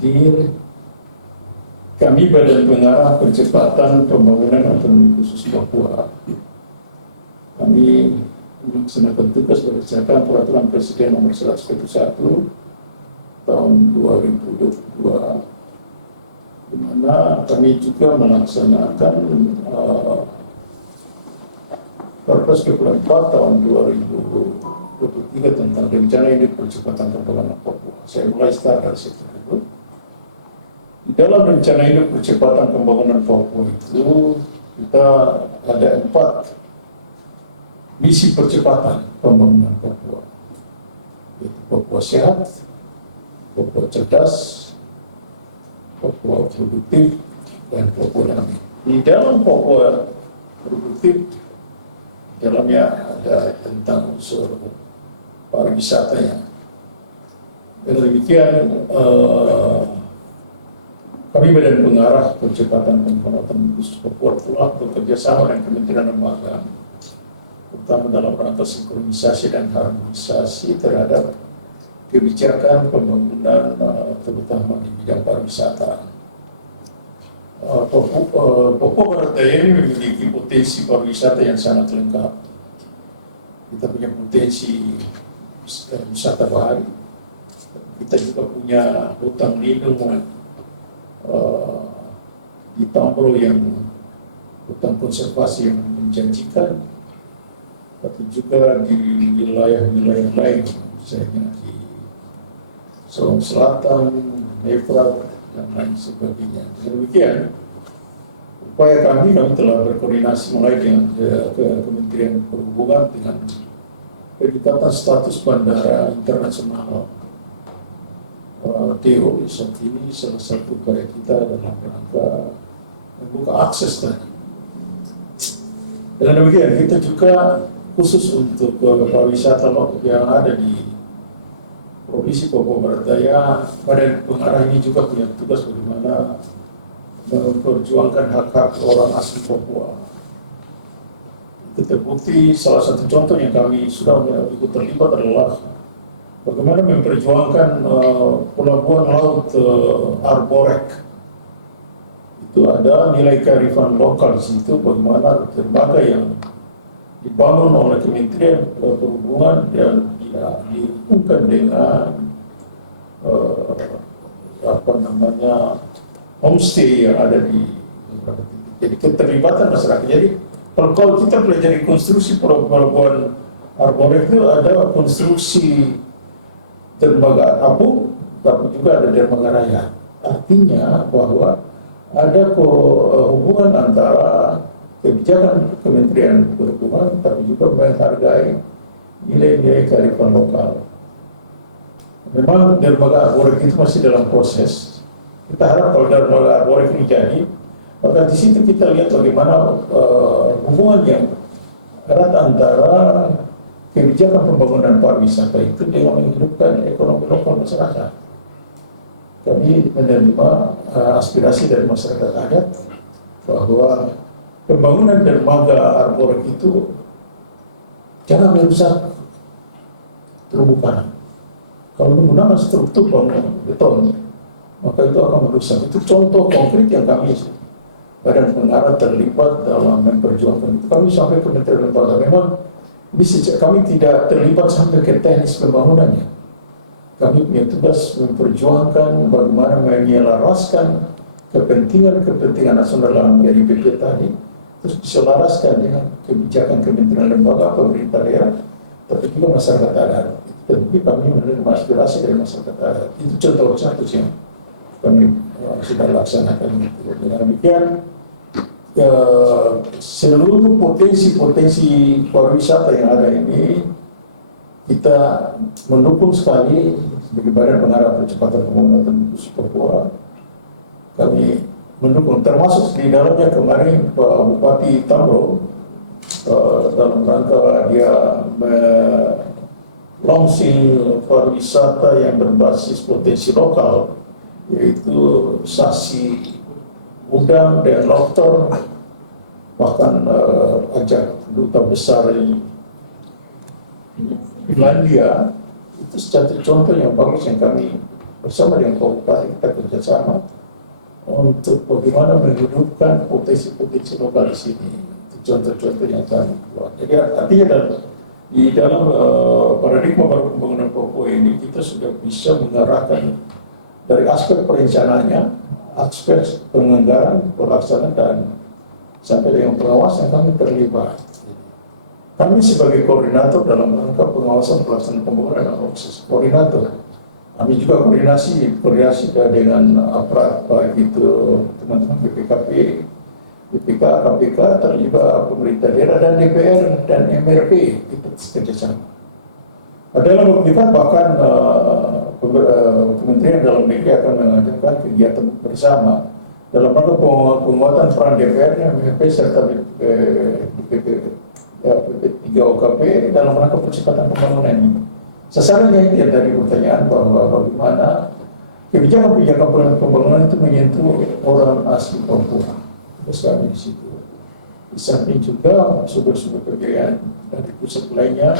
hadir. Kami Badan Pengarah Percepatan Pembangunan Otonomi Khusus Papua. Kami melaksanakan tugas berdasarkan Peraturan Presiden Nomor 101 tahun 2022, di mana kami juga melaksanakan Perpres 24 tahun 2023 tentang Rencana Induk Percepatan Pembangunan Papua. Saya mulai start dari situ. Di dalam Rencana Induk Percepatan Pembangunan Papua itu kita ada 4 misi percepatan pembangunan Papua, yaitu Papua sehat, Papua cerdas, Papua produktif, dan Papua damai. Di dalam Papua produktif, dalamnya ada tentang unsur pariwisatanya. Dengan demikian, kami Badan Pengarah Percepatan Pembangunan Otonomi Khusus Papua telah bekerjasama dengan Kementerian Lembaga, terutama dalam rangka sinkronisasi dan harmonisasi terhadap kebijakan pembangunan terutama di bidang pariwisata. Papua Barat Daya ini memiliki potensi pariwisata yang sangat lengkap. Kita punya potensi wisata bahari, kita juga punya hutan lindung di Tambro yang hutan konservasi yang menjanjikan, tapi juga di wilayah-wilayah lain, misalnya di Sulawesi Selatan, Efrat, dan lain sebagainya. Demikian, upaya kami telah berkoordinasi mulai dengan Kementerian Perhubungan dengan peningkatan status bandara internasional TO. Saat ini salah satu upaya kita dalam rangka membuka akses tadi. Dan demikian, kita juga khusus untuk pariwisata yang ada di Provinsi Papua Barat Daya, Badan Pengarah ini juga punya tugas bagaimana memperjuangkan hak-hak orang asli Papua. Itu terbukti, salah satu contoh yang kami sudah ikut terlibat adalah bagaimana memperjuangkan pelabuhan laut Arborek. Itu ada nilai kearifan lokal di situ, bagaimana dermaga yang dibangun oleh Kementerian Perhubungan dan dihubungkan dengan homestay yang ada di beberapa titik. Jadi keterlibatan masyarakat. Jadi kalau kita pelajari konstruksi pelabuhan Arborek itu ada konstruksi dermaga apung, tapi juga ada dermaga raya. Artinya bahwa ada hubungan antara kebijakan Kementerian Perhubungan, tapi juga menghargai nilai-nilai kearifan lokal. Memang dermaga Arborek itu masih dalam proses. Kita harap kalau dermaga Arborek ini jadi, maka di situ kita lihat bagaimana hubungan yang erat antara kebijakan pembangunan pariwisata itu dengan menghidupkan ekonomi lokal masyarakat. Kami menerima aspirasi dari masyarakat adat bahwa pembangunan dermaga Arborek itu jangan merusak terumbu karang. Kalau menggunakan struktur bangunan beton, maka itu akan merusak. Itu contoh konkret yang kami Badan Pengarah terlibat dalam memperjuangkan itu. Kami sampai Kementerian Lembaga. Memang kami tidak terlibat sampai ke teknis pembangunannya. Kami punya tugas memperjuangkan bagaimana menyelaraskan kepentingan nasional dalam RIPP tadi, terus diselaraskan dengan kebijakan Kementerian Lembaga, pemerintah daerah, tapi juga masyarakat adat. Tentu kami menerima aspirasi dari masyarakat adat. Itu contoh satu yang kami sudah laksanakan. Dengan demikian, seluruh potensi pariwisata yang ada ini kita mendukung sekali sebagai Badan Pengarah Percepatan Pembangunan Otonomi Khusus Papua. Kami mendukung, termasuk di dalamnya kemarin Pak Bupati Tambro dalam rangka dia launching pariwisata yang berbasis potensi lokal, yaitu saksi udang dan lobster, bahkan ajak duta besar Finlandia. Itu satu contoh yang bagus yang kami bersama dengan Kabupaten kita kerjasama untuk bagaimana menghidupkan potensi-potensi lokal di sini. Itu contoh-contoh yang kami buat. Jadi artinya di dalam paradigma baru pembangunan Papua ini kita sudah bisa mengarahkan dari aspek perencanaannya, aspek penganggaran, pelaksanaan, dan sampai dengan pengawasan kami terlibat. Kami sebagai koordinator dalam rangka pengawasan pelaksanaan pembangunan dan proses koordinator. Kami juga koordinasi dengan aparat, baik itu teman-teman BPKP, BPK, KPK, terlibat pemerintah daerah dan DPR dan MRP itu kerjasama. Dalam waktu dekat bahkan Kementerian Dalam Negeri akan mengadakan kegiatan bersama dalam rangka penguatan peran DPR dan MRP serta BP3OKP dalam rangka percepatan pembangunan ini. Sasarannya ini dari pertanyaan bahwa bagaimana kebijakan pembangunan itu menyentuh orang asli Papua. Terus kami di situ. Di samping juga sumber-sumber pembiayaan dari pusat lainnya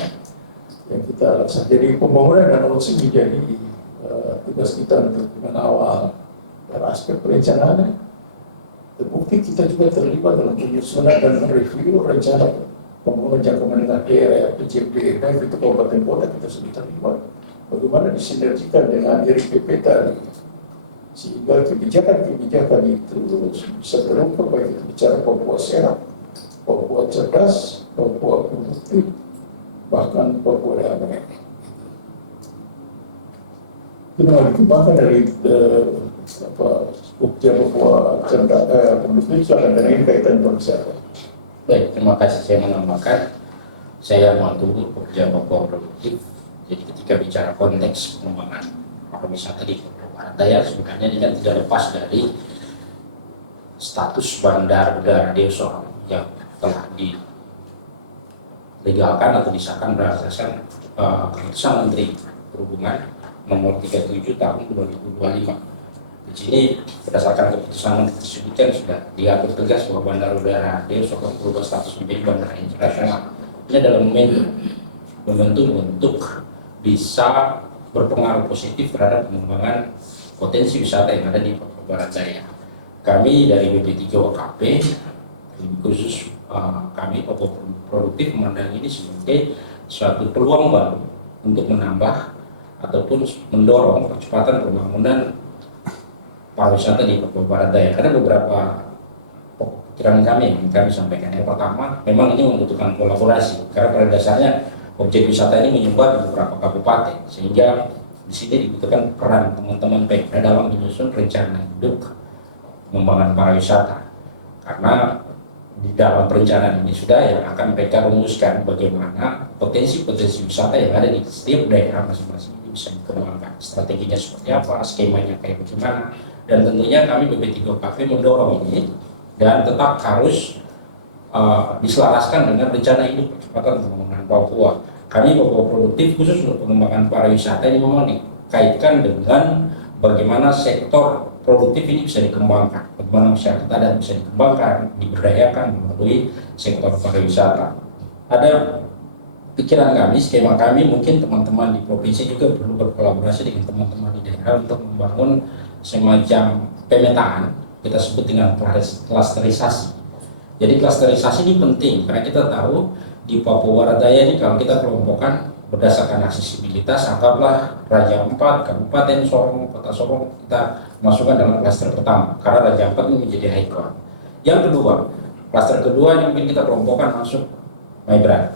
yang kita laksanakan. Jadi pembangunan dan otsus menjadi tugas kita untuk mengawal dari aspek perencanaan. Terbukti kita juga terlibat dalam penyusunan dan review rencana pembangunan jangka menengah daerah PJP, baik itu kabupaten kota kita sudah terlibat. Bagaimana disinergikan dengan RPP tadi, sehingga kebijakan-kebijakan itu bisa terungkap baik itu bicara Papua sehat, Papua cerdas, Papua produktif, bahkan Papua damai. Itu dikembangkan dari Ukja Papua cerdas, produktif, silakan dengan ini kaitan pariwisata. Baik, terima kasih. Saya menambahkan, saya mau tunggu Ukja Papua produktif. Jadi ketika bicara konteks pengembangan pariwisata di Papua Barat Daya, sebenarnya ini kan tidak lepas dari status bandar udara Dewa Soham yang telah dilegalkan atau disahkan berdasarkan keputusan Menteri Perhubungan nomor 37 tahun 2025. Di sini berdasarkan keputusan disebutkan sudah diatur tegas bahwa bandar udara Dewa Soham berubah status menjadi bandara internasional. Ini adalah momentum untuk bisa berpengaruh positif terhadap pengembangan potensi wisata yang ada di Papua Barat Daya. Kami dari BP3OKP, khusus kami Papua Produktif memandang ini sebagai suatu peluang baru untuk menambah ataupun mendorong percepatan pembangunan pariwisata di Papua Barat Daya. Ada beberapa pikiran kami yang kami sampaikan. Yang pertama, memang ini membutuhkan kolaborasi karena pada dasarnya objek wisata ini menyebar di beberapa kabupaten, sehingga di sini dibutuhkan peran teman-teman PK dalam menyusun rencana induk pengembangan pariwisata. Karena di dalam perencanaan ini sudah yang akan PK rumuskan bagaimana potensi-potensi wisata yang ada di setiap daerah masing-masing ini bisa dikembangkan. Strateginya seperti apa, skemanya kayak bagaimana, dan tentunya kami BP3OKP mendorong ini dan tetap harus diselaraskan dengan rencana induk percepatan pembangunan Papua. Kami Papua Produktif khusus untuk pengembangan pariwisata ini memang dikaitkan dengan bagaimana sektor produktif ini bisa dikembangkan, bagaimana masyarakat adat bisa dikembangkan, diberdayakan melalui sektor pariwisata. Ada pikiran kami, skema kami, mungkin teman-teman di provinsi juga perlu berkolaborasi dengan teman-teman di daerah untuk membangun semacam pemetaan, kita sebut dengan klasterisasi. Jadi klasterisasi ini penting karena kita tahu di Papua Barat Daya ini kalau kita kelompokkan berdasarkan aksesibilitas, anggaplah Raja Ampat, Kabupaten Sorong, Kota Sorong kita masukkan dalam klaster pertama karena Raja Ampat ini menjadi ikon. Yang kedua, klaster kedua yang mungkin kita kelompokkan masuk Maibrat.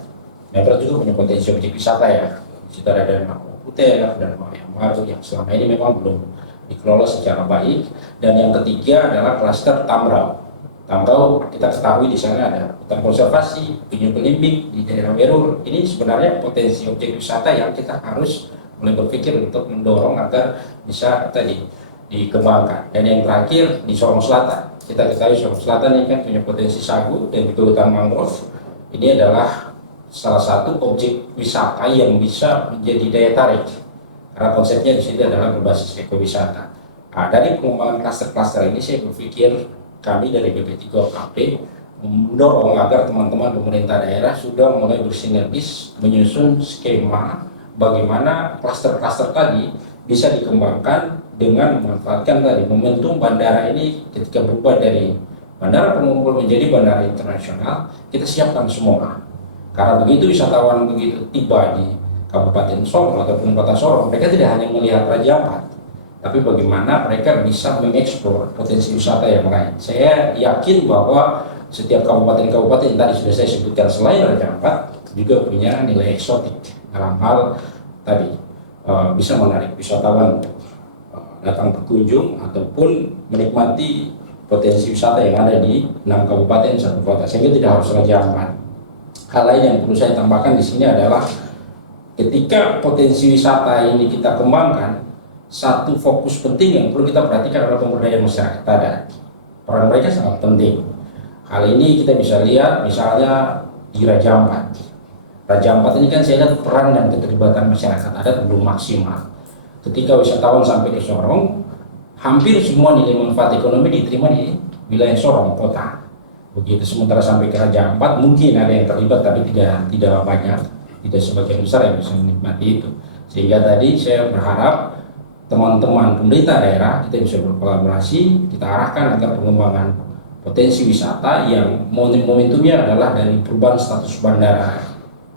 Maibrat juga punya potensi objek wisata ya. Di situ ada Danau Putih dan yang baru yang selama ini memang belum dikelola secara baik. Dan yang ketiga adalah klaster Tamrau. Tamrau kita ketahui di sana ada hutan konservasi, penyu pelimbing di daerah Werur. Ini sebenarnya potensi objek wisata yang kita harus mulai berpikir untuk mendorong agar bisa tadi dikembangkan. Dan yang terakhir di Sorong Selatan, kita ketahui Sorong Selatan ini kan punya potensi sagu dan juga hutan mangrove. Ini adalah salah satu objek wisata yang bisa menjadi daya tarik karena konsepnya di sini adalah berbasis ekowisata. Nah, dari pengembangan klaster-klaster ini saya berpikir kami dari BP3OKP mendorong agar teman-teman pemerintah daerah sudah mulai bersinergis menyusun skema bagaimana klaster-klaster tadi bisa dikembangkan dengan memanfaatkan tadi momentum bandara ini ketika berubah dari bandara pengumpul menjadi bandara internasional, kita siapkan semua. Karena begitu wisatawan begitu tiba di Kabupaten Sorong ataupun Kota Sorong, mereka tidak hanya melihat Raja Ampat, tapi bagaimana mereka bisa mengeksplor potensi wisata yang lain. Saya yakin bahwa setiap kabupaten-kabupaten yang tadi sudah saya sebutkan selain Raja Ampat juga punya nilai eksotik dalam hal tadi bisa menarik wisatawan untuk datang berkunjung ataupun menikmati potensi wisata yang ada di 6 kabupaten 1 kota, sehingga tidak harus Raja Ampat. Hal lain yang perlu saya tambahkan di sini adalah ketika potensi wisata ini kita kembangkan, satu fokus penting yang perlu kita perhatikan adalah pemberdayaan masyarakat adat. Peran mereka sangat penting. Hal ini kita bisa lihat misalnya di Raja Ampat. Raja Ampat ini kan saya lihat peran dan keterlibatan masyarakat adat belum maksimal. Ketika wisatawan sampai ke Sorong, hampir semua nilai manfaat ekonomi diterima di wilayah Sorong kota. Begitu sementara sampai ke Raja Ampat mungkin ada yang terlibat tapi tidak banyak, tidak sebagian besar yang bisa menikmati itu. Sehingga tadi saya berharap teman-teman pemerintah daerah kita bisa berkolaborasi, kita arahkan agar pengembangan potensi wisata yang momentumnya adalah dari perubahan status bandara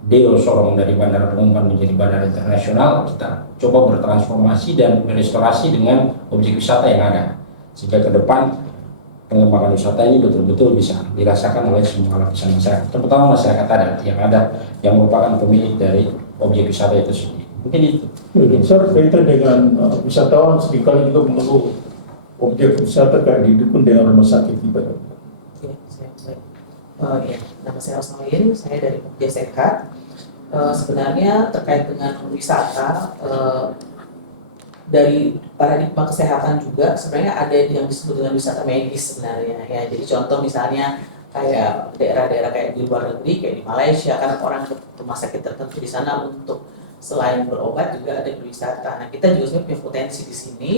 Deo Sorong dari bandara pengumpan menjadi bandara internasional, kita coba bertransformasi dan merestorasi dengan objek wisata yang ada, sehingga ke depan pengembangan wisata ini betul-betul bisa dirasakan oleh semua lapisan masyarakat, terutama masyarakat adat yang ada, yang merupakan pemilik dari objek wisata itu sendiri. Mungkin itu. Sir, kaitan dengan wisatawan seringkali juga mengeluh objek wisata kayak didukung dengan rumah sakit ibadah. Ya, ya, nama saya Osnoin, saya dari Pokja Sehat. Sebenarnya terkait dengan wisata, dari paradigma kesehatan juga sebenarnya ada yang disebut dengan wisata medis sebenarnya. Ya, jadi contoh misalnya kayak daerah-daerah kayak di luar negeri, kayak di Malaysia, karena orang ke rumah sakit tertentu di sana untuk selain berobat juga ada berwisata. Nah, kita juga sebenarnya punya potensi di sini,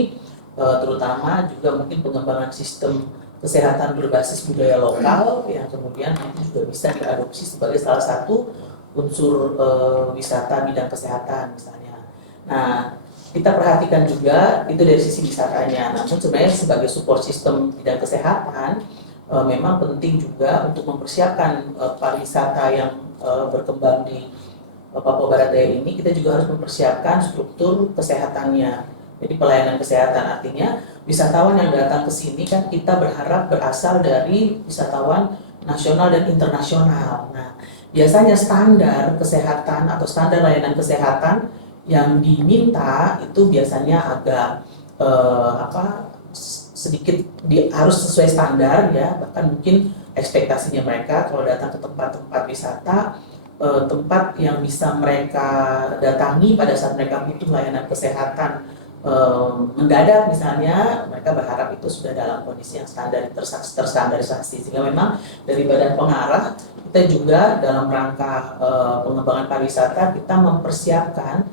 terutama juga mungkin pengembangan sistem kesehatan berbasis budaya lokal yang kemudian nanti juga bisa diadopsi sebagai salah satu unsur wisata bidang kesehatan misalnya. Nah, kita perhatikan juga itu dari sisi wisatanya. Namun sebenarnya sebagai support sistem bidang kesehatan memang penting juga untuk mempersiapkan pariwisata yang berkembang di Papua Barat Daya ini. Kita juga harus mempersiapkan struktur kesehatannya. Jadi pelayanan kesehatan artinya wisatawan yang datang ke sini kan kita berharap berasal dari wisatawan nasional dan internasional. Nah, biasanya standar kesehatan atau standar layanan kesehatan yang diminta itu biasanya agak sedikit harus sesuai standar ya, bahkan mungkin ekspektasinya mereka kalau datang ke tempat-tempat wisata, tempat yang bisa mereka datangi pada saat mereka butuh layanan kesehatan mendadak misalnya, mereka berharap itu sudah dalam kondisi yang terstandarisasi, sehingga memang dari badan pengarah kita juga dalam rangka pengembangan pariwisata kita mempersiapkan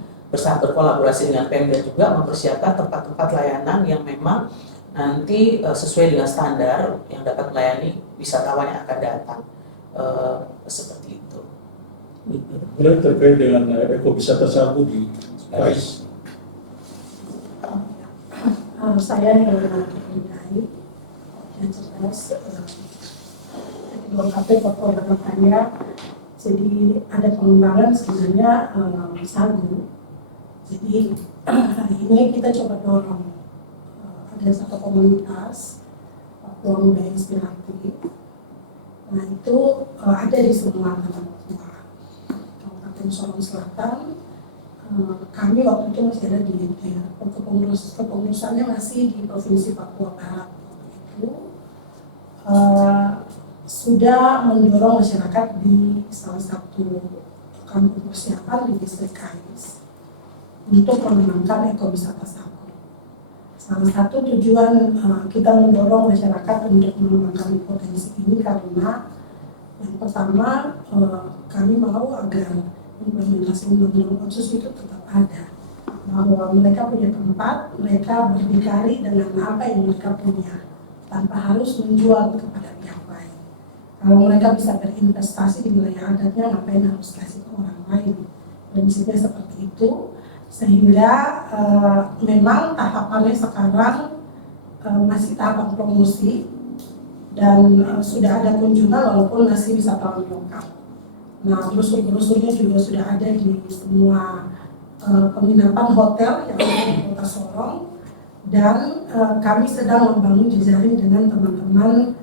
berkolaborasi dengan Pemda juga mempersiapkan tempat-tempat layanan yang memang nanti sesuai dengan standar yang dapat melayani wisatawan yang akan datang, seperti itu. Kemudian terkait dengan ekowisata sabu di Pais. Saya Nirwana Kudai yang cerdas, Ketua KP Papua Barat Daya. Jadi ada pengembangan sebenarnya sagu. Jadi hari ini kita coba dorong ada satu komunitas Papua Muda Inspiratif. Nah itu ada di semua Papua, Kabupaten Sorong Selatan. Kami waktu itu masih ada di kepengurusannya masih di Provinsi Papua Barat. Itu sudah mendorong masyarakat di salah satu kampung persiapan di distrik Kais untuk mengembangkan ekowisata sagu. Salah satu tujuan kita mendorong masyarakat untuk mengembangkan potensi ini karena yang pertama kami mau agar implementasi undang-undang otsus itu tetap ada, bahwa mereka punya tempat, mereka berdikari dengan apa yang mereka punya tanpa harus menjual kepada pihak lain. Kalau mereka bisa berinvestasi di wilayah adatnya, ngapain harus kasih ke orang lain? Prinsipnya seperti itu. Sehingga memang tahapannya sekarang masih tahapan promosi dan sudah ada kunjungan walaupun masih wisatawan lokal. Nah, brosur-brosurnya juga sudah ada di semua penginapan hotel yang ada di Kota Sorong, dan kami sedang membangun jejaring dengan teman-teman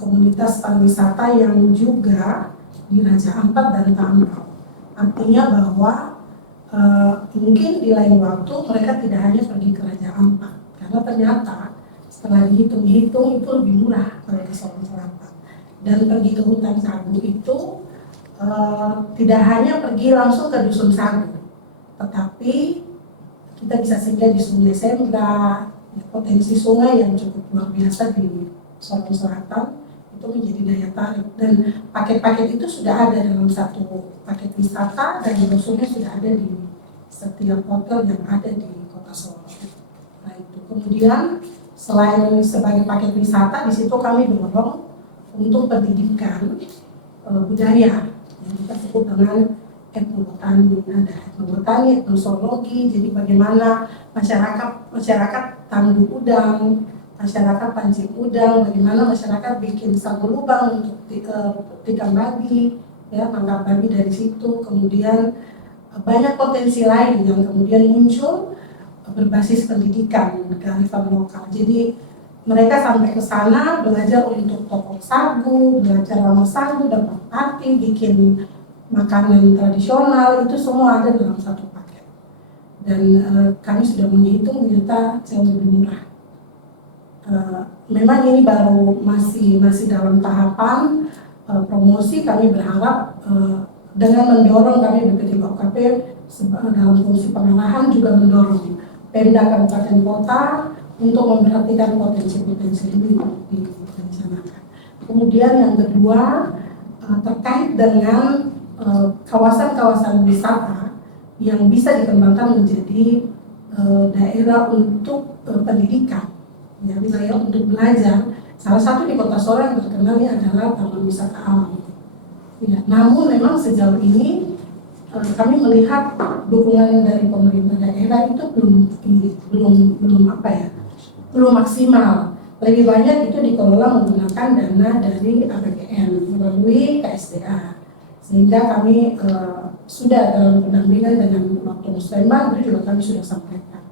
komunitas pariwisata yang juga di Raja Ampat dan Tambau. Artinya bahwa mungkin di lain waktu mereka tidak hanya pergi ke Raja Ampat, karena ternyata setelah dihitung-hitung itu lebih murah kalau ke Sorong Selatan. Dan pergi ke hutan sagu itu tidak hanya pergi langsung ke dusun sagu, tetapi kita bisa singgah di Sungai Sembra, potensi sungai yang cukup luar biasa di Sorong Selatan itu menjadi daya tarik, dan paket-paket itu sudah ada dalam satu paket wisata dan brosurnya sudah ada di setiap hotel yang ada di Kota Sorong. Nah itu kemudian selain sebagai paket wisata, di situ kami dorong untuk pendidikan budaya yang kita sebut dengan etnobotani, ada etnobotani, etnosologi. Jadi bagaimana masyarakat tandu udang, masyarakat pancing udang, bagaimana masyarakat bikin sagu lubang untuk tikam babi, ya, tangkap babi dari situ. Kemudian banyak potensi lain yang kemudian muncul berbasis pendidikan kearifan lokal. Jadi mereka sampai ke sana belajar untuk tokok sagu, belajar ramas sagu, dapat arti, bikin makanan tradisional, itu semua ada dalam satu paket. Dan kami sudah menghitung ternyata jauh lebih murah. Memang ini baru masih dalam tahapan promosi. Kami berharap dengan mendorong, kami BPT UKP dalam fungsi pengarahan juga mendorong Pemda Kabupaten Kota untuk memperhatikan potensi-potensi ini direncanakan. Kemudian yang kedua terkait dengan kawasan-kawasan wisata yang bisa dikembangkan menjadi daerah untuk pendidikan, ya, wilayah untuk belajar. Salah satu di Kota Sorong yang terkenal ini adalah Taman Wisata Alam. Ya, namun memang sejauh ini kami melihat dukungan dari pemerintah daerah itu belum maksimal. Lebih banyak itu dikelola menggunakan dana dari APBN melalui KSDA. Sehingga kami sudah dalam pendampingan dengan Dr. Musliman, itu juga kami sudah sampaikan.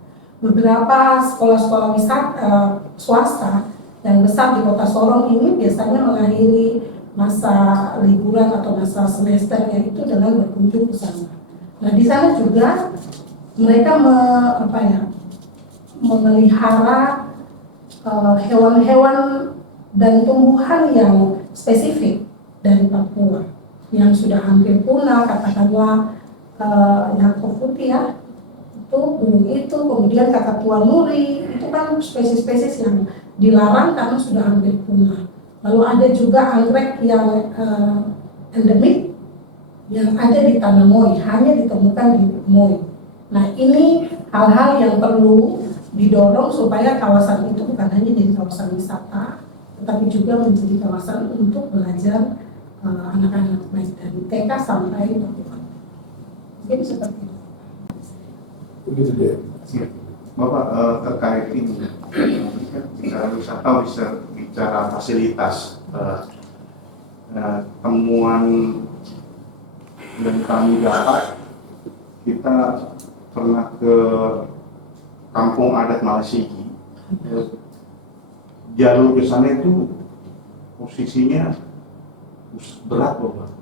Beberapa sekolah-sekolah wisata swasta yang besar di Kota Sorong ini biasanya mengakhiri masa liburan atau masa semesternya itu dengan berkunjung ke sana. Nah di sana juga mereka memelihara hewan-hewan dan tumbuhan yang spesifik dari Papua yang sudah hampir punah, katakanlah Yakov putih, ya, itu burung itu, kemudian Kakatua nuri, itu kan spesies-spesies yang dilarang karena sudah hampir punah. Lalu ada juga anggrek yang endemik yang ada di Tanah Moi, hanya ditemukan di Moi. Nah ini hal-hal yang perlu didorong supaya kawasan itu bukan hanya jadi kawasan wisata, tetapi juga menjadi kawasan untuk belajar anak-anak baik dari TK sampai dokter. Mungkin seperti itu. Begitu deh. Bapak terkait ini, bicara wisata bisa bicara fasilitas. Temuan dan kami dapat, kita pernah ke kampung adat Malasigi. Jalur ke sana itu posisinya berat, Bapak.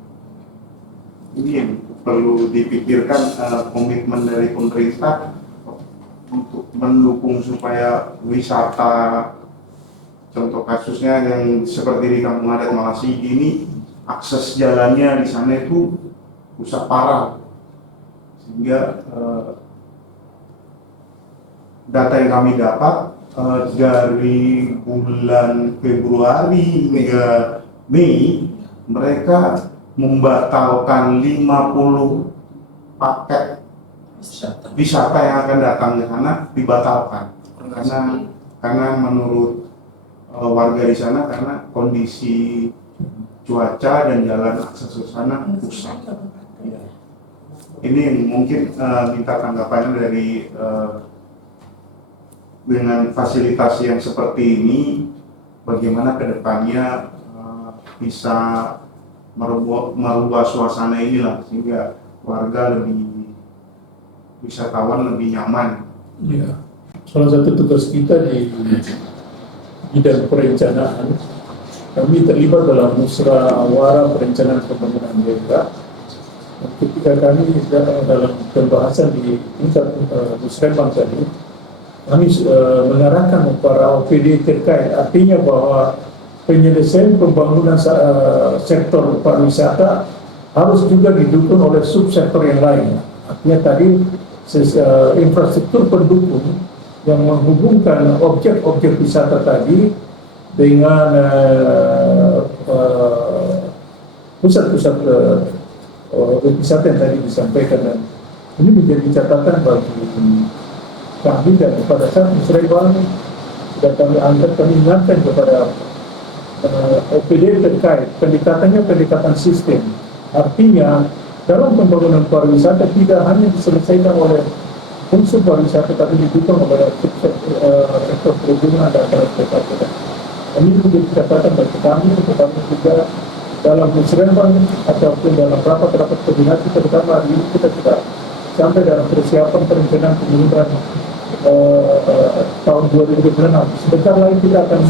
Ini yang perlu dipikirkan, komitmen dari pemerintah untuk mendukung supaya wisata, contoh kasusnya yang seperti di kampung adat Malasigi ini, akses jalannya di sana itu rusak parah, sehingga data yang kami dapat dari bulan Februari hingga Mei, mereka membatalkan 50 paket wisata yang akan datang ke sana, dibatalkan karena menurut warga di sana, karena kondisi cuaca dan jalan akses ke sana rusak. Ini mungkin minta tanggapannya dari dengan fasilitas yang seperti ini, bagaimana kedepannya bisa merubah suasana inilah sehingga warga lebih, wisatawan lebih nyaman. Ya, salah satu tugas kita di bidang perencanaan, kami terlibat dalam musyawarah perencanaan pembangunan daerah. Ketika kami dalam pembahasan di tingkat musrembang tadi, kami mengarahkan para OPD terkait, artinya bahwa penyelesaian pembangunan sektor pariwisata harus juga didukung oleh subsektor yang lain. Artinya tadi infrastruktur pendukung yang menghubungkan objek-objek wisata tadi dengan pusat-pusat wisata yang tadi disampaikan, dan ini menjadi catatan bagi kami. Dan pada saat musrembang sudah kami angkat, kami ingatkan kepada OPD terkait pendekatannya pendekatan sistem. Artinya dalam pembangunan pariwisata tidak hanya diselesaikan oleh unsur pariwisata, tapi didukung oleh sektor perhubungan dan transportasi. Ini menjadi catatan bagi kami juga dalam musrembang ataupun dalam rapat-rapat koordinasi, terutama hari ini kita sudah sampai dalam persiapan perencanaan pembangunan tahun 2026. Sebentar lagi kita akan,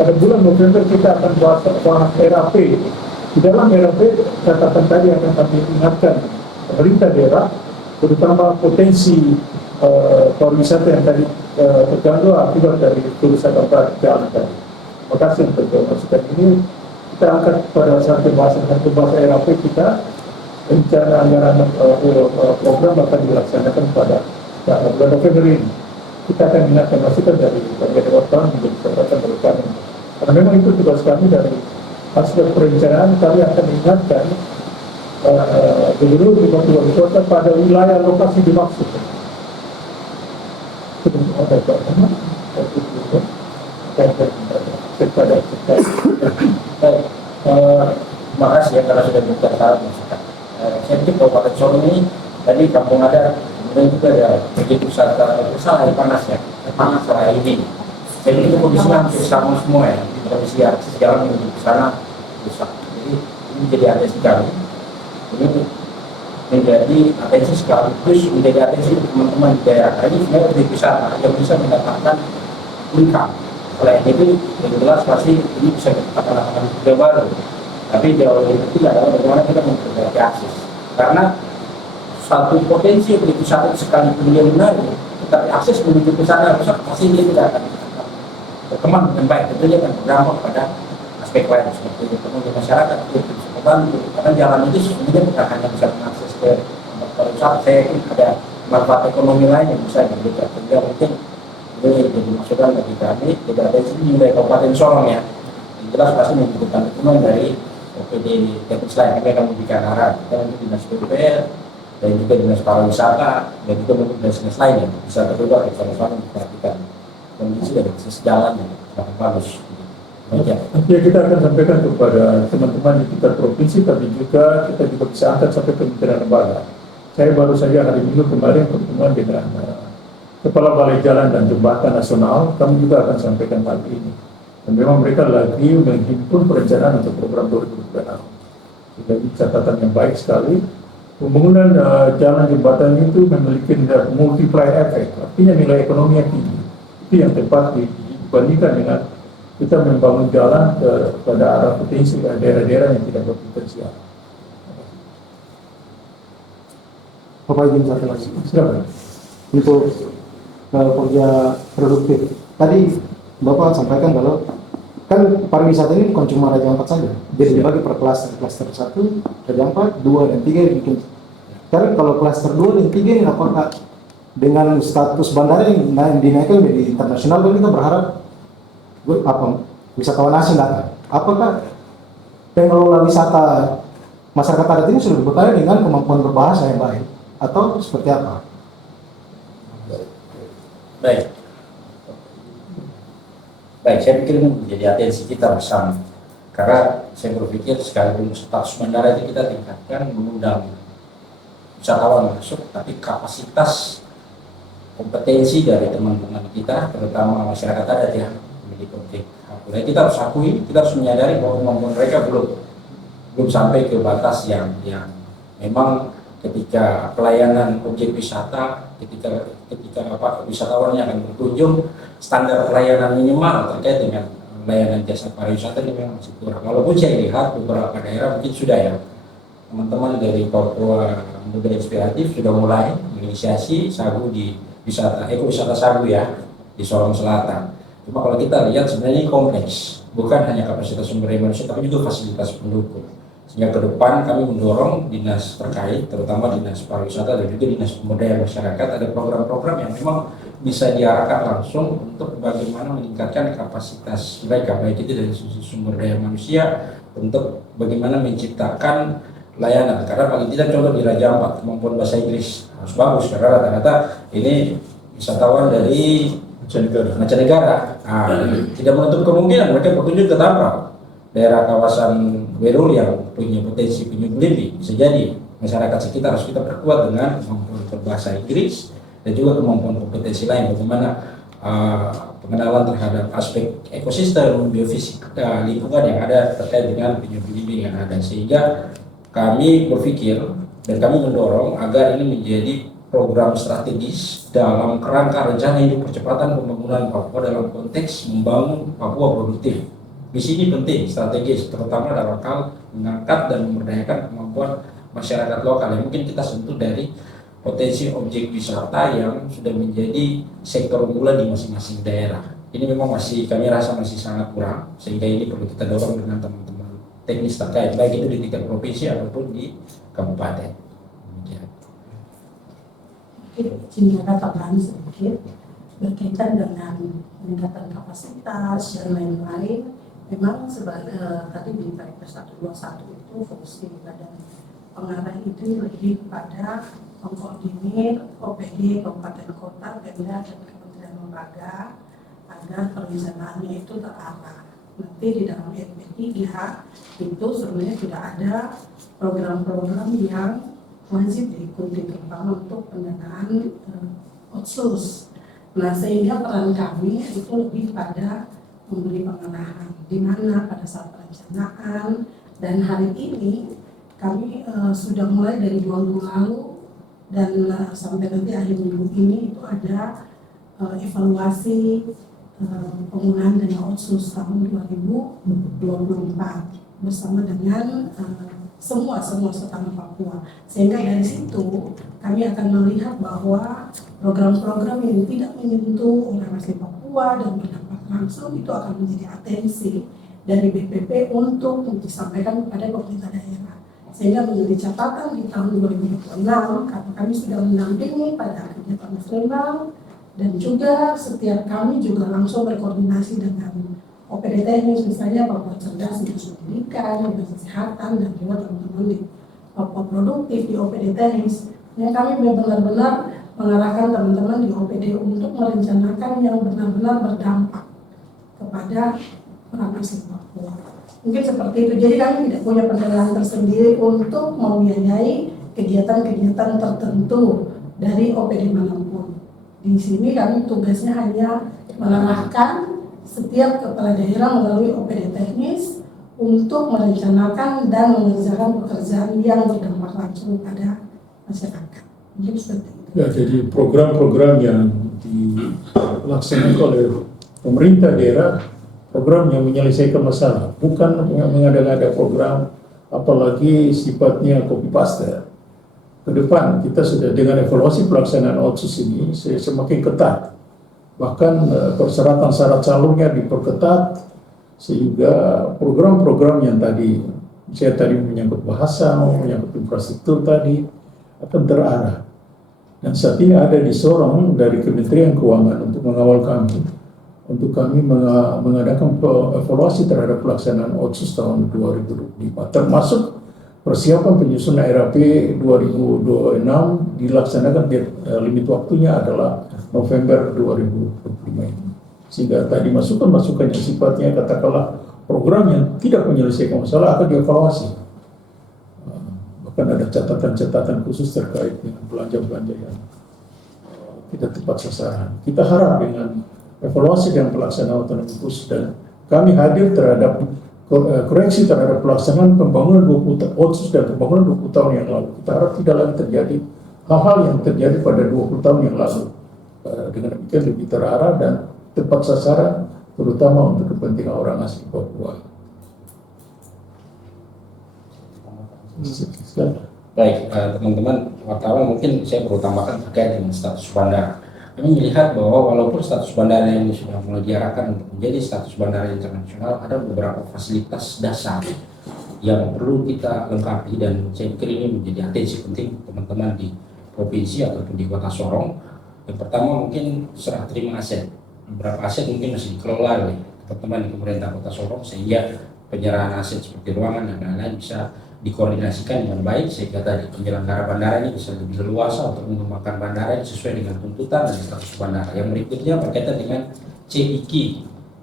pada bulan November kita akan bahas RAP. Di dalam RAP catatan tadi akan kami ingatkan pemerintah daerah, terutama potensi pariwisata yang tadi terganggu akibat dari kerusakan jalan tadi. Terima kasih untuk masukan ini. Kita angkat pada saat pembahasan RAP kita, rencana anggaran program akan dilaksanakan pada bulan November ini. Kita akan ingatkan masukan dari bagian wartawan menjadi catatan dari kami. Karena memang itu tugas kami dari aspek perencanaan. Kami akan ingatkan gubernur di wali kota pada wilayah lokasi dimaksud. Makasih ya kalau sudah berbicara masyarakat. Saya pikir Kabupaten Sorong ini tadi kampung ada, kemudian juga ada objek wisata air panas ya, air panas hari ini. Jadi itu kondisinya hampir sama semua ya, kondisi akses jalan menuju ke sana rusak. Jadi ini menjadi atensi kami. Ini menjadi atensi sekaligus menjadi atensi teman-teman di daerah. Ini sebenarnya objek wisata yang bisa mendapatkan income. Selain itu, yang jelas pasti ini bisa kita lakukan juga baru. Tapi jauh lebih penting adalah bagaimana kita memperbaiki akses. Karena satu potensi objek wisata sekalipun dia menarik, tetapi akses menuju ke sana rusak, pasti dia tidak akan berkembang dengan baik. Tentunya akan berdampak pada aspek lain seperti ekonomi masyarakat, itu bisa membantu. Karena jalan itu sebenarnya bukan hanya bisa mengakses ke tempat pariwisata, saya yakin ada manfaat ekonomi lain yang bisa diberikan. Sehingga mungkin ini jadi masukan bagi kami, tidak ada di sini dari Kabupaten Sorong ya. Yang jelas pasti membutuhkan dukungan dari OPD teknis lain. Kami akan memberikan arahan, kita nanti dinas PUPR dan juga dinas pariwisata dan juga mungkin dinas lain yang bisa terlibat bersama-sama memperhatikan kondisi dari akses jalan yang sangat bagus. Ya, kita akan sampaikan kepada teman-teman di tingkat provinsi, tapi juga kita juga bisa angkat sampai ke kementerian lembaga. Saya baru saja hari Minggu kemarin pertemuan dengan Kepala Balai Jalan dan Jembatan Nasional. Kami juga akan sampaikan pagi ini. Dan memang mereka lagi menghimpun perencanaan untuk program 2026. Jadi catatan yang baik sekali. Pembangunan jalan jembatan itu memiliki multiplier effect, artinya nilai ekonomi yang tinggi. Itu yang tepat dibandingkan dengan kita membangun jalan pada arah potensi daerah-daerah yang tidak berpotensial. Bapak izin satu lagi. Silakan. Untuk kerja produktif. Tadi Bapak sampaikan kalau kan pariwisata ini bukan cuma Raja Ampat saja, jadi dibagi per klaster 1, Raja Ampat, 2 dan 3 bikin. Tapi kalau klaster 2 dan 3 ini apakah dengan status bandara yang dinaikkan menjadi internasional, dan kita berharap wisatawan asing datang. Apakah pengelola wisata masyarakat adat ini sudah berbekal dengan kemampuan berbahasa yang baik atau seperti apa? Baik, saya pikir ini menjadi atensi kita bersama. Karena saya berpikir sekalipun status bandara itu kita tingkatkan, mengundang wisatawan masuk, tapi kapasitas kompetensi dari teman-teman kita, terutama masyarakat adat yang memiliki objek hak wilayah, kita harus akui, kita harus menyadari bahwa kemampuan mereka belum sampai ke batas yang memang ketika pelayanan objek wisata, ketika wisatawannya akan berkunjung, standar pelayanan minimal terkait dengan layanan jasa pariwisata ini memang masih kurang. Walaupun saya lihat beberapa daerah mungkin sudah ya, teman-teman dari Papua Muda Inspiratif sudah mulai menginisiasi sagu di ekowisata sagu ya di Sorong Selatan. Cuma kalau kita lihat sebenarnya ini kompleks, bukan hanya kapasitas sumber daya manusia tapi juga fasilitas pendukung. Sehingga ke depan kami mendorong dinas terkait, terutama dinas pariwisata dan juga dinas pemberdayaan masyarakat, ada program-program yang memang bisa diarahkan langsung untuk bagaimana meningkatkan kapasitas mereka, baik itu dari sisi sumber daya manusia, untuk bagaimana menciptakan layanan. Karena paling tidak contoh di Raja Ampat, kemampuan bahasa Inggris harus bagus, karena rata-rata ini wisatawan dari mancanegara. Tidak menutup kemungkinan mereka berkunjung ke Tampang, daerah kawasan Werul yang punya potensi penyuh bisa jadi masyarakat sekitar harus kita perkuat dengan kemampuan berbahasa Inggris dan juga kemampuan kompetensi lain, bagaimana pengenalan terhadap aspek ekosistem, biofisika, lingkungan yang ada terkait dengan penyuh yang ada, sehingga kami berpikir dan kami mendorong agar ini menjadi program strategis dalam kerangka rencana induk percepatan pembangunan Papua dalam konteks membangun Papua produktif. Misi ini penting, strategis, terutama dalam hal mengangkat dan memberdayakan kemampuan masyarakat lokal yang mungkin kita sentuh dari potensi objek wisata yang sudah menjadi sektor unggulan di masing-masing daerah. Ini memang masih, kami rasa masih sangat kurang, sehingga ini perlu kita dorong dengan teman-teman teknis terkait, baik itu di tingkat provinsi ataupun di kabupaten. Izin tambahan sedikit berkaitan dengan peningkatan kapasitas dan lain-lain. Memang tadi di Perpres 121 itu fungsi badan pengarah itu lebih kepada mengkoordinir OPD kabupaten kota, Pemda dan kementerian lembaga agar perencanaannya itu terarah. Nanti di dalam RP3 itu sebenarnya sudah ada program-program yang wajib diikuti, terutama untuk pendanaan otsus. Nah, sehingga peran kami itu lebih pada memberi pengarahan di mana pada saat perencanaan, dan hari ini kami sudah mulai dari 2 minggu lalu dan sampai nanti akhir minggu ini itu ada evaluasi penggunaan dana otsus tahun 2024 bersama dengan semua setara Papua, sehingga dari situ kami akan melihat bahwa program-program yang tidak menyentuh orang asli Papua dan berdampak langsung itu akan menjadi atensi dari BPP untuk disampaikan kepada pemerintah daerah, sehingga menjadi catatan di tahun 2026 karena kami sudah mendampingi pada kegiatan nasional. Dan juga setiap kami juga langsung berkoordinasi dengan OPD teknis, misalnya Papua Cerdas di pendidikan, di kesehatan, dan juga teman-teman di Papua Produktif di OPD teknis. Yang kami benar-benar mengarahkan teman-teman di OPD untuk merencanakan yang benar-benar berdampak kepada orang asli Papua. Mungkin seperti itu. Jadi kami tidak punya pendanaan tersendiri untuk membiayai kegiatan-kegiatan tertentu dari OPD manapun. Di sini kami tugasnya hanya mengarahkan setiap kepala daerah melalui OPD teknis untuk merencanakan dan mengerjakan pekerjaan yang berdampak langsung pada masyarakat. Mungkin seperti itu. Ya, jadi program-program yang dilaksanakan oleh pemerintah daerah, program yang menyelesaikan masalah, bukan mengada-ngada program, apalagi sifatnya copy paste. Ke depan kita sudah dengan evaluasi pelaksanaan otsus ini semakin ketat, bahkan persyaratan syarat calonnya diperketat, sehingga program-program yang tadi saya menyangkut bahasa, menyangkut infrastruktur tadi akan terarah. Dan saat ini ada di Sorong dari Kementerian Keuangan untuk mengawal kami, untuk kami mengadakan evaluasi terhadap pelaksanaan otsus tahun 2025, termasuk persiapan penyusunan RAP 2026 dilaksanakan limit waktunya adalah November 2025 ini. Sehingga tadi masukan-masukan yang sifatnya katakanlah program yang tidak menyelesaikan masalah akan dievaluasi. akan ada catatan-catatan khusus terkait dengan belanja-belanja yang tidak tepat sasaran. Kita harap dengan evaluasi dan pelaksanaan otonomi khusus dan kami hadir terhadap koreksi terhadap pelaksanaan pembangunan 20 otsus dan pembangunan 20 tahun yang lalu. Kita harap tidak lagi terjadi hal-hal yang terjadi pada 20 tahun yang lalu. Dengan demikian lebih terarah dan tepat sasaran, terutama untuk kepentingan orang asli Papua. Baik, teman-teman wartawan, mungkin saya perlu tambahkan terkait dengan status bandara. Kami melihat bahwa walaupun status bandara ini sudah mulai diarahkan untuk menjadi status bandara internasional, ada beberapa fasilitas dasar yang perlu kita lengkapi, dan saya pikir ini menjadi atensi penting teman-teman di provinsi ataupun di Kota Sorong. Yang pertama mungkin serah terima aset. Beberapa aset mungkin masih dikelola oleh teman-teman di pemerintah Kota Sorong, sehingga penyerahan aset seperti ruangan dan lain-lain bisa dikoordinasikan dengan baik, sehingga tadi penyelenggara bandara ini bisa lebih leluasa untuk mengembangkan bandara yang sesuai dengan tuntutan dan status bandara. Yang berikutnya berkaitan dengan CIQ.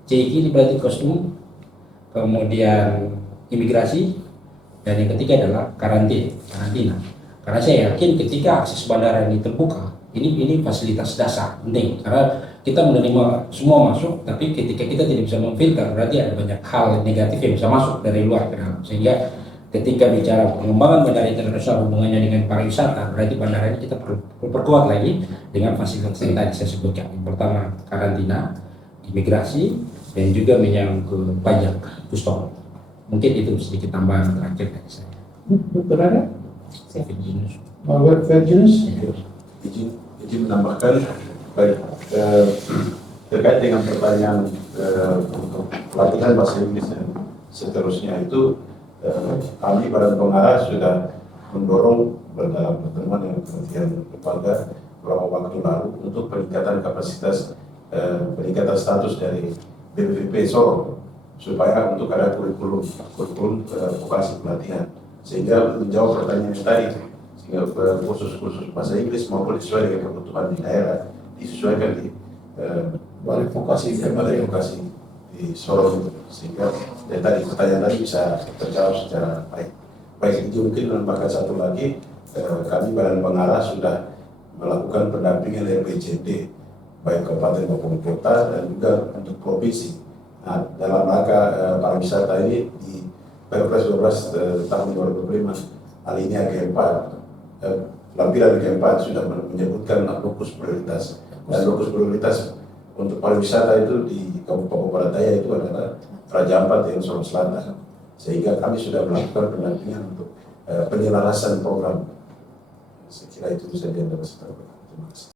CIQ ini berarti kostum, kemudian imigrasi, dan yang ketiga adalah karantina. Karena saya yakin ketika akses bandara ini terbuka, ini fasilitas dasar penting, karena kita menerima semua masuk, tapi ketika kita tidak bisa memfilter, berarti ada banyak hal negatif yang bisa masuk dari luar ke dalam. Sehingga ketika bicara pengembangan bandara internasional hubungannya dengan pariwisata, berarti bandara ini kita perlu perkuat lagi dengan fasilitas yang tadi saya sebutkan. Yang pertama karantina, imigrasi, dan juga menyangkut pajak kustomer. Mungkin itu sedikit tambahan terakhir dari saya. Betul ada? Virginus. Virginus? Izin menambahkan, baik, terkait dengan pertanyaan untuk pelatihan bahasa Inggris dan seterusnya itu, kami Badan Pengarah sudah mendorong dalam pertemuan yang Kementerian Lembaga beberapa waktu lalu untuk peningkatan kapasitas, peningkatan status dari BPVP Sorong, supaya untuk ada kurikulum vokasi pelatihan, sehingga menjawab pertanyaan yang tadi, sehingga khusus bahasa Inggris maupun sesuai dengan kebutuhan di daerah disesuaikan di balai vokasi di Sorong, sehingga tadi pertanyaan tadi bisa terjawab secara baik. Baik, itu mungkin menambahkan satu lagi, kami Badan Pengarah sudah melakukan pendampingan RPJMD baik Kabupaten maupun kota dan juga untuk provinsi. Nah, dalam rangka pariwisata ini di Perpres 12 tahun 2005 alinea G4, lampiran G4 sudah menyebutkan lokus prioritas, dan lokus prioritas untuk pariwisata itu di Kabupaten Barat Daya itu adalah Raja Ampat yang Sorong Selatan, sehingga kami sudah melakukan pendampingan untuk penyelarasan program. Saya kira itu saja yang dapat saya sampaikan. Terima kasih.